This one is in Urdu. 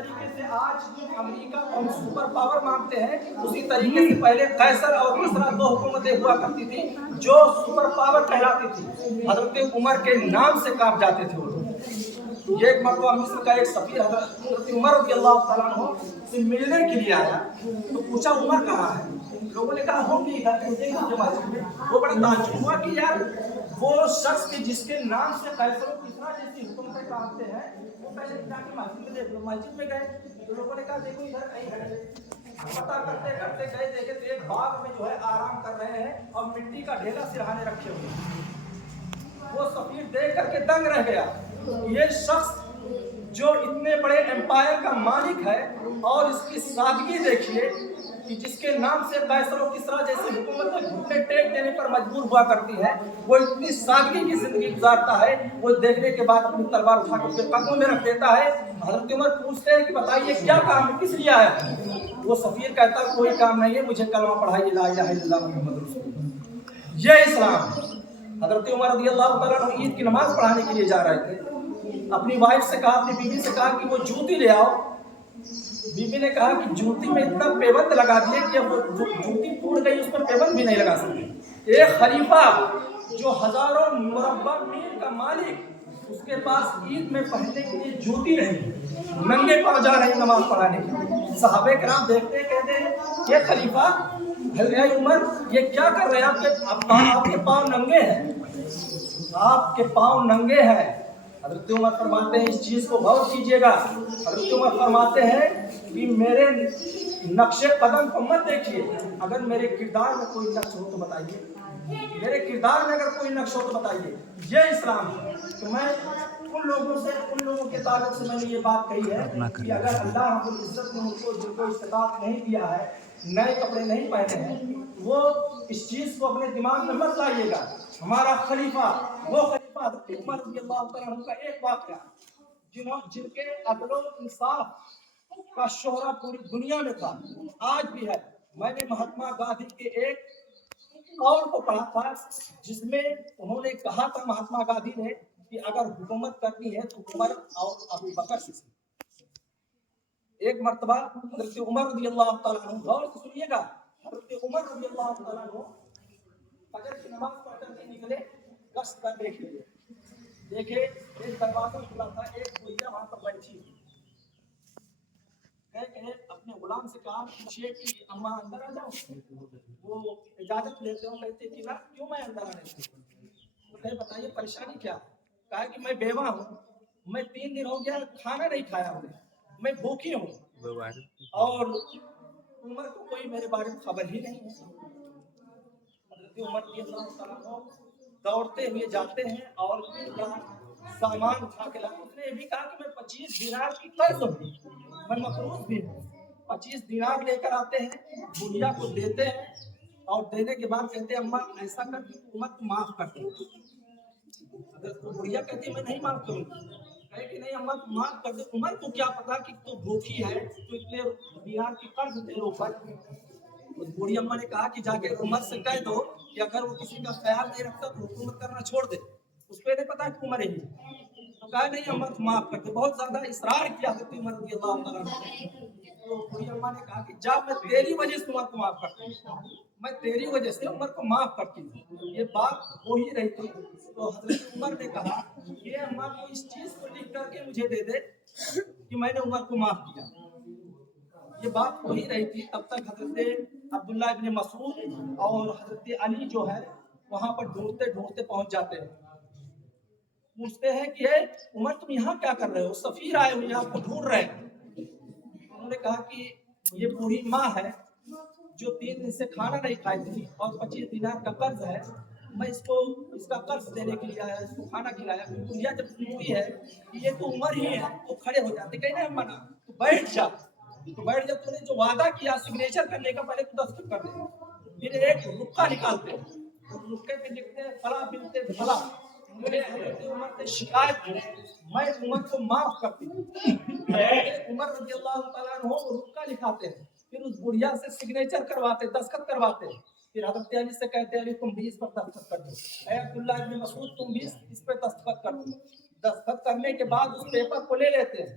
طریقے سے آج امریکہ کو ہم سپر پاور مانتے ہیں، اسی طریقے سے پہلے قیصر اور کسریٰ دو حکومتیں ہوا کرتی تھی جو سپر پاور کہلاتی تھی۔ حضرت عمر کے نام سے کانپ جاتے تھے وہ لوگ۔ یہ ایک مرتبہ مصر کا ایک سفیر حضرت عمر رضی اللہ تعالیٰ عنہ سے ملنے کے لیے آیا تو پوچھا عمر کہاں ہے؟ لوگوں نے کہا ہوں گے ادھر میں۔ وہ بڑا تعجب ہوا کہ یار وہ شخص کے جس کے نام سے قیصر و کسریٰ جیسی حکومتیں کانپتے ہیں وہ پہلے جا کے مسجد میں دیکھ لو۔ مسجد میں گئے تو لوگوں نے کہا دیکھو ادھر کہیں ہے، پتہ کرتے کرتے گئے دیکھے تو ایک باغ میں جو ہے آرام کر رہے ہیں اور مٹی کا ڈھیلا سرہانے رکھے ہوئے ہیں۔ وہ سفیر دیکھ کر کے دنگ رہ گیا، یہ شخص جو اتنے بڑے امپائر کا مالک ہے اور اس کی سادگی دیکھیے کہ جس کے نام سے قیصر و کسریٰ جیسی حکومتیں گھٹنے ٹیک دینے پر مجبور ہوا کرتی ہے، وہ اتنی سادگی کی زندگی گزارتا ہے۔ وہ دیکھنے کے بعد اپنی تلوار اٹھا کر کے قدموں میں رکھ دیتا ہے۔ حضرت عمر پوچھتے ہیں کہ بتائیے کیا کام ہے، کس لیے آیا ہے؟ وہ سفیر کہتا ہے کوئی کام نہیں ہے، مجھے کلمہ پڑھائیے لا الہ الا اللہ محمد رسول اللہ۔ یہ اسلام۔ حضرت عمر رضی اللہ تعالیٰ عنہ عید کی نماز پڑھانے کے لیے جا رہے تھے، اپنی وائف سے کہا، اپنی بیوی سے کہا کہ وہ جوتی لے آؤ۔ بیوی نے کہا کہ جوتی میں اتنا پیوند لگا دیے کہ اب وہ جوتی ٹوٹ گئی، اس پر پیوند بھی نہیں لگا سکتے۔ ایک خلیفہ جو ہزاروں مربع میل کا مالک، اس کے پاس عید میں پہننے کے لیے جوتی نہیں، ننگے پاؤں جا رہے نماز پڑھانے کے لیے۔ صحابہ کرام دیکھتے ہیں، کہتے ہیں یہ خلیفہ اے عمر یہ کیا کر رہے ہیں؟ آپ کے پاؤں ننگے ہیں، آپ کے پاؤں ننگے ہیں۔ حضرت عمر فرماتے ہیں اس چیز کو غور کیجئے گا۔ حضرت عمر فرماتے ہیں کہ میرے نقش قدم کو مت دیکھیے، اگر میرے کردار میں کوئی نقش ہو تو بتائیے، میرے کردار میں اگر کوئی نقش ہو تو بتائیے۔ یہ اسلام ہے۔ تو میں ان لوگوں کے تعلق سے میں نے یہ بات کہی ہے کہ اگر اللہ رب العزت نے جن کو استطاعت نہیں دیا ہے، نئے کپڑے نہیں پہنے ہیں، وہ اس چیز کو اپنے دماغ میں مت لائیے گا۔ ہمارا خلیفہ، وہ خلیفہ حضرت عمر رضی اللہ تعالیٰ عنہ کا ایک واقعہ جن کے عدل و انصاف کا شہرہ پوری دنیا میں تھا، آج بھی ہے۔ میں نے مہاتما گاندھی کے ایک قول کو پڑھا تھا جس میں انہوں نے کہا تھا، مہاتما گاندھی نے، کہ اگر حکومت کرنی ہے تو عمر اور ابو بکر سے۔ ایک مرتبہ حضرت عمر رضی اللہ تعالیٰ عنہ، غور سے سنیے گا، حضرت عمر رضی اللہ تعالیٰ عنہ فجر کی نماز پڑھ کر کے نکلے گشت کرنے کے لیے۔ دیکھے ایک دروازہ کھلا تھا، ایک بڑھیا وہاں پر بیٹھی ہوئی، کہ اپنے غلام سے کہا پوچھیے کہ اماں اندر آ جاؤ۔ وہ اجازت لیتے ہوں، کہتے کہ نا کیوں میں اندر آنے دوں؟ کہے بتائیے پریشانی کیا؟ کہا کہ میں بیوہ ہوں، میں 3 دن ہو گیا کھانا نہیں کھایا ہوں، میں بھوکی ہوں اور عمر کو کوئی میرے بارے میں خبر ہی نہیں ہے۔ حضرت عمر رضی اللہ تعالیٰ عنہ دوڑتے ہوئے جاتے ہیں اور سامان اٹھا کے لاتے ہیں۔ اس نے یہ بھی کہا کہ میں 25 دینار کی قرض ہوں، میں مقروض بھی ہوں۔ 25 دینار لے کر آتے ہیں، بڑھیا کو دیتے ہیں اور دینے کے بعد کہتے ہیں اماں ایسا کر کے عمر کو معاف کر دو۔ بڑھیا کہتی ہے میں نہیں معاف کروں گی، کہے کہ نہیں اماں تو معاف کر دو، عمر کو کیا پتا کہ تو بھوکی ہے، تو اتنے دینار کی قرض دے لو پر۔ بوڑھی اماں نے کہا کہ جا کے عمر سے کہہ دو کہ اگر وہ کسی کا خیال نہیں رکھتا تو حکومت کرنا چھوڑ دے، اس پہ نہیں پتا کہ عمر ہی تو کہا نہیں اماں تو معاف کر دے۔ بہت زیادہ اصرار کیا حضرت عمر رضی اللہ تعالیٰ عنہ۔ تو بوڑھی اماں نے کہا کہ جا میں تیری وجہ سے عمر کو معاف کرتی ہوں، میں تیری وجہ سے عمر کو معاف کرتی ہوں۔ یہ بات ہو ہی رہی تھی تو حضرت عمر نے کہا کہ اماں کو اس چیز کو لکھ کر کے مجھے دے دے کہ میں نے عمر کو معاف کیا۔ یہ بات ہو ہی رہی تھی، تب تک حضرت عبداللہ ابن مسعود اور حضرت علی جو ہے وہاں پر ڈھونڈتے ڈھونڈتے پہنچ جاتے ہیں۔ پوچھتے ہیں کہ عمر تم یہاں کیا کر رہے ہو؟ سفیر آئے ہوئے آپ کو ڈھونڈ رہے ہیں۔ انہوں نے کہا کہ یہ بوڑھی ماں ہے جو 3 دن سے کھانا نہیں کھائی تھی اور 25 دینار کا قرض ہے، میں اس کو اس کا قرض دینے کے لیے آیا، اس کو کھانا کھلایا۔ بڑھیا جب سنتی ہے کہ یہ تو عمر ہی ہے تو کھڑے ہو جاتے، کہیں نہیں منع تو بیٹھ جا، تو بیٹھ جا، تو نے جو وعدہ کیا سگنیچر کرنے کا پہلے تو دستخط کر دے۔ پھر ایک رکا نکالتے ہیں، رکے پہ لکھتے ہیں فلاں بنت فلاں، مجھے حضرت عمر سے شکایت ہے، میں عمر کو معاف کرتی ہوں۔ عمر رضی اللہ تعالیٰ عنہ وہ رکا لکھاتے ہیں، پھر اس بڑھیا سے سگنیچر کرواتے، دستخط کرواتے ہیں۔ پھر حضرت علی سے کہتے ہیں علی تم بھی اس پر دستخط کر دو، اے عبداللہ ابن مسعود تم بھی اس پہ دستخط کر دو۔ دستخط کرنے کے بعد اس پیپر کو لے لیتے ہیں،